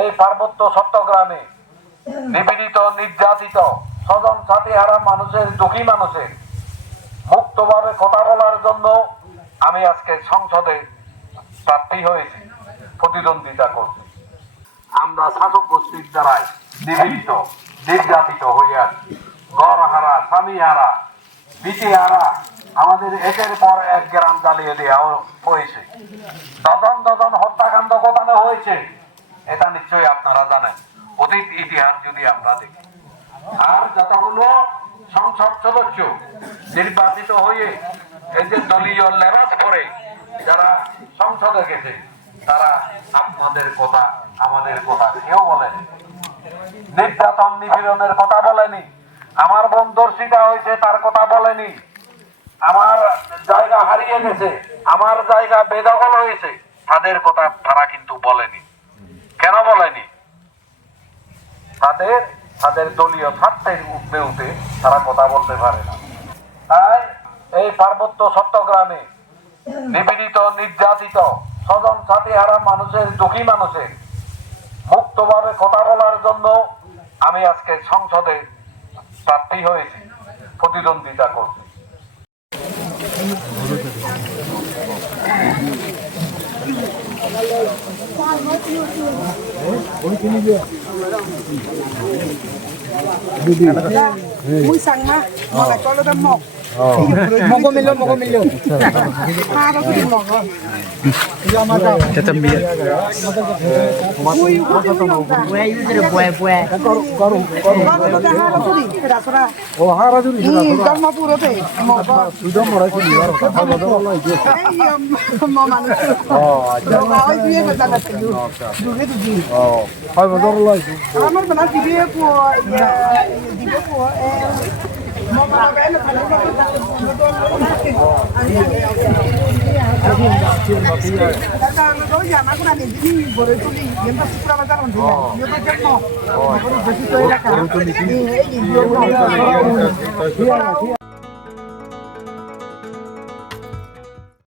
এই পার্বত্য চট্টগ্রামে নিপীড়িত নির্যাতিত স্বজন সাথীহারা মানুষের দুঃখী মানুষের মুক্তভাবে কথা বলার জন্য আমি আজকে সংসদে প্রার্থী হয়েছি, প্রতিদ্বন্দ্বিতা করছি। আমরা শাসক গোষ্ঠীর দ্বারাই নিপীড়িত নির্যাতিত হইয়া ঘরহারা, স্বামীহারা, বিটিহারা আমাদের একের পর এক গ্রাম জ্বালিয়ে দেওয়া হয়েছে, ডজন হত্যাকাণ্ড ঘটানো হয়েছে। এটা নিশ্চয়ই আপনারা জানেন, অতীত ইতিহাস যদি আমরা দেখি। আর যতগুলো সংসদ সদস্য নির্বাচিত হয়ে এই যে দলীয় লেবাস পরে যারা সংসদে গেছে, তারা আপনাদের কথা আমাদের কথা কেউ বলেনি, নির্যাতন নিপীড়নের কথা বলেনি, আমার বোন ধর্ষিতা হয়েছে তার কথা বলেনি, আমার জায়গা হারিয়ে গেছে, আমার জায়গা বেদখল হয়েছে, তাদের কথা তারা কিন্তু বলেনি। কেন বলেনি? তাদের দলীয় স্বার্থের উঠে তারা কথা বলতে পারে না। তাই এই পার্বত্য চট্টগ্রামে নিপীড়িত নির্যাতিত স্বজন সাথীহারা মানুষের দুঃখী মানুষের মুক্তভাবে কথা বলার জন্য আমি আজকে সংসদে প্রার্থী হয়েছি, প্রতিদ্বন্দ্বিতা করছি। Muy sang ha, mà lại cho nó đâm mọc. Mọc có million. Ha nó cứ mọc rồi. Cho tâm biệt. Ui, có cái million cả. Bue, bue. Có nó cái ha nó cứ đi, cái đá ra. Con mọc puro thế, mọc có. Mọc mà nó. Nó nói chuyện mà ta là phảiดูcái gì. আমার বানা দিবে পুরো মমা গায় না ভালো দাদা আমি তো জানা কোন নেই দিন বড় তুলি এমন সুপ্রা বাজার মধ্যে ইয়ে তো জন্ম বেশি তো এলাকা এই